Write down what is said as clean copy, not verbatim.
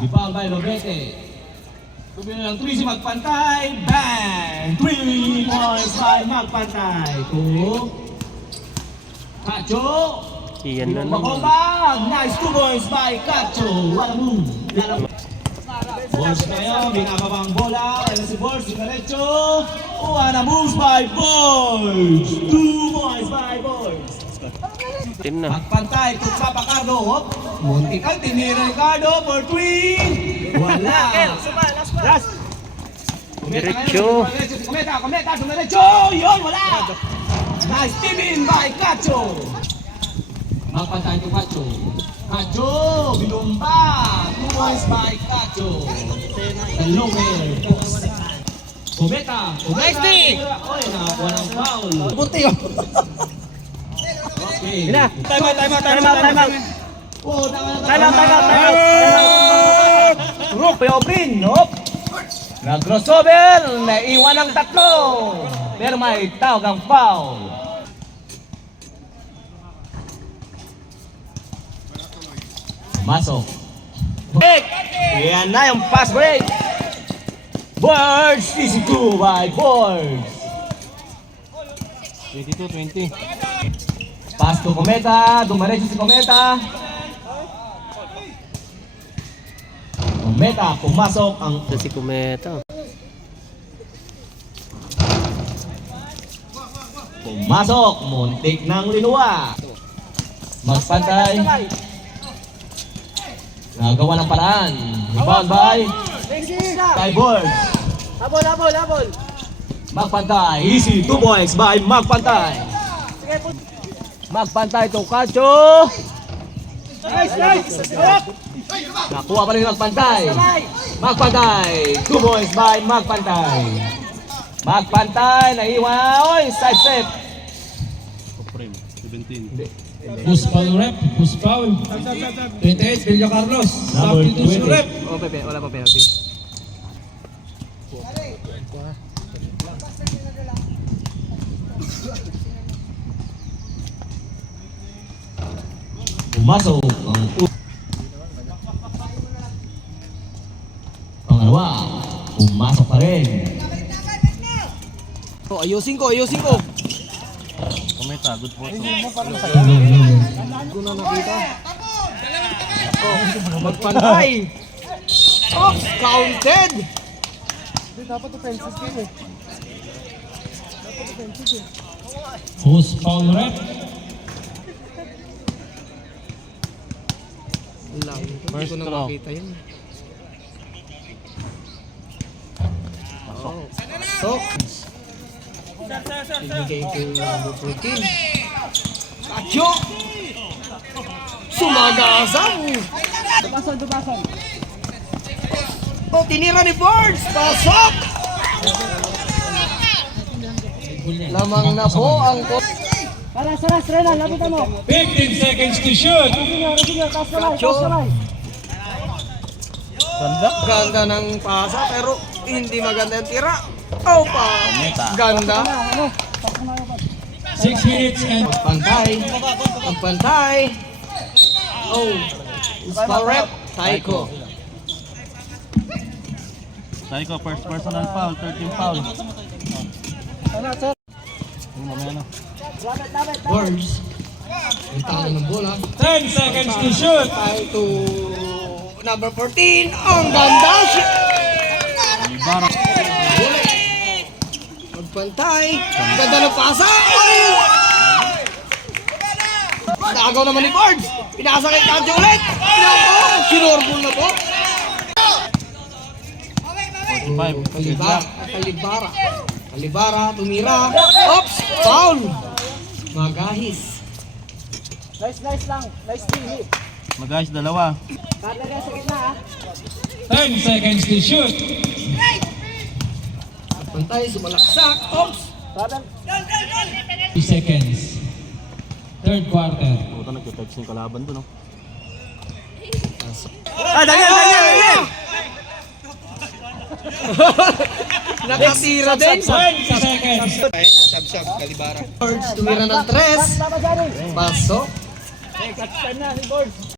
Ibang by Lobete. Tuloy ng 3 si Magpantay. Bang! 3 points by Magpantay. 2. Cacho. Iyan na naman. Makombang. Nice 2 points by Cacho. What a move. Boys ngayon, binababang bola. Ayan si Boys, si Carecho. What a move by Boys. 2 points by Boys. Team na. Magpantay, tuksa pa Cardo. Hop. Muntik ang tinira ni Cardo for 3. Wala. Last. Diretso. Kometa, dumiretso. Yun, wala. Nice tibin by Cacho. Magpantay to Cacho. Cacho, binumba. 2 points by Cacho. Lower. Kometa. Next day. Oy, nakakuha ng foul. Punti yun. Okay. Time out. Oh, tama. Rook, Peobrin, hop. Nag-crossover, naiwan ng tatlo. Pero may tawag ang foul. Masok. Break! Yan na yung pass break. Birds, easy 2 by Birds. 22-20. Pass to Kometa, dumaretso si Kometa. Kometa, pumasok ang Ito si Kumeta. pumasok, muntik ng linuwa. Magpantay. Nagawa ng paraan. Rebound by Birds. Habol. Magpantay, easy 2 points by Magpantay. Magpantay to Cacho. Nice! Nakuha pa rin Magpantay. Magpantay, 2 points by Magpantay. Magpantay, naiwan. Oy, side step. Frame, 17. Push foul rep, push foul. 28, Villa Carlos. Number Substitution 20. rep. Wala pa penalty. Pumasok ang pangalawa. Pumasok pa rin. Ayusin ko. Kumeta, good for two. Magpantay. Oh, counted. Push foul rep. First stroke. So, ibigay ko number 14. Cacho. Sumagasan. Dubasan. Oh, tinira ni Birds. Pasok. Lamang na po ang Saras, Renan, lapitan mo. 15 seconds to shoot. Rosinyo, taas kamay. ganda ng pasa pero hindi maganda yung tira. Oh, pa. Ganda. 6 minutes and Pantay. Oh. Foul rep. Taiko. Psycho, first personal foul, 13 foul. Mamaya na. Birds. Ang talo ng bola. 10 seconds to shoot. Tayo to number 14. Ang ganda. Barang. Magpantay. Ang ganda ng pasa. Naagaw naman ni Birds. Pinasa kay Kanjo ulit. Sinorbol na po. 45. Kalibara, tumira. Oops! Foul! Magahis. Nice lang. Nice hit. Mag-ayos dalawa. Karlagay sa gitna ha. 10 seconds to shoot. Pantay, sumalaksak. Oops! 2 seconds. Third quarter. Puta, nagka-text yung kalaban doon, no? Daniel! Nakatira din. 20 seconds. Birds, tumira ng 3. Tama dyan Pasok. Catch time na si Boards.